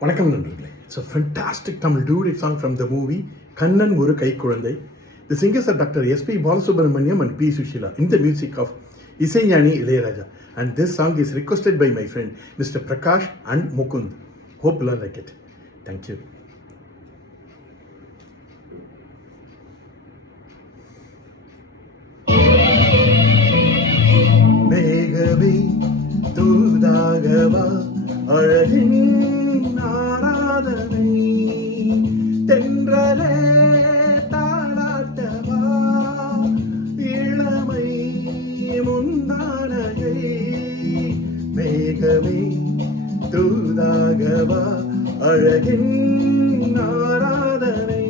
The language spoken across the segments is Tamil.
வணக்கம் நண்பர்களே. It's a fantastic Tamil duet song from the movie Kannan ஒரு கைக்குழந்தை. The singers are Dr. S.P. Balasubramaniam and P. Sushila in the music of Isaignani Ilayaraja. And this song is requested by my friend Mr. Prakash and Mukund. Hope you all like it. Thank you. மேகமே தூதாகவா அழகின் ஆராதனை தென்றலே தாளாட்டவா இளமை முந்தானையை மேகமே தூதாகவா அழகின் ஆராதனை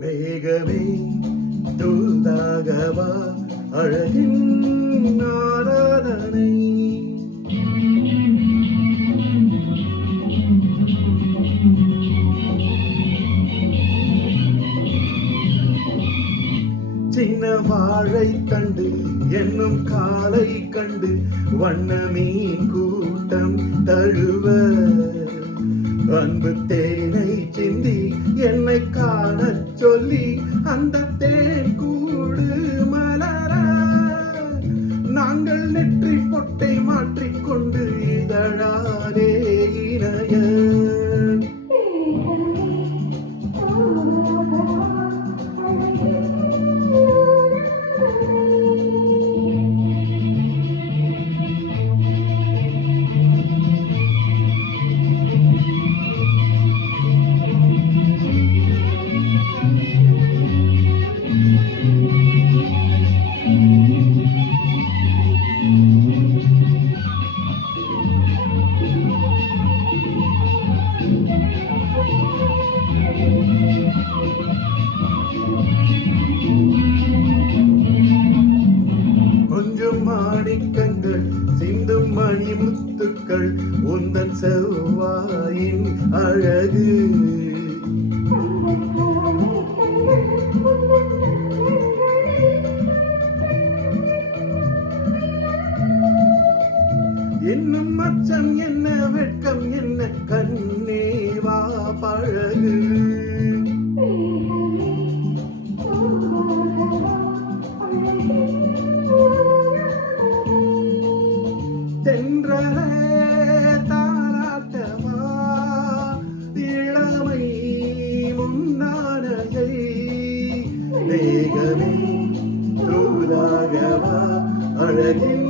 மேகமே தூதாகவா அழகின் ஆராதனை சின்ன வாழை தண்டு என்னும் காலை கண்டு வண்ணமீன் கூட்டம் தழுவ அன்பு தேனை சிந்தி என்னை காணச் சொல்லி அந்த தேன் கூடு மலர நாங்கள் நெற்றி பொட்டை மாற்றிக்கொண்டு இதழாரே இணைய மாணிக்கங்கள் சிந்தும் மணிமுத்துக்கள் உந்தன் செவ்வாயின் அழகு என்னும் அச்சம் என்ன வெட்கம் என்ன கண்ணேவா பழகு தென்றலே தாராட்டவா இளமை முன்னானையை மேகமே தூதாகவா அழகின்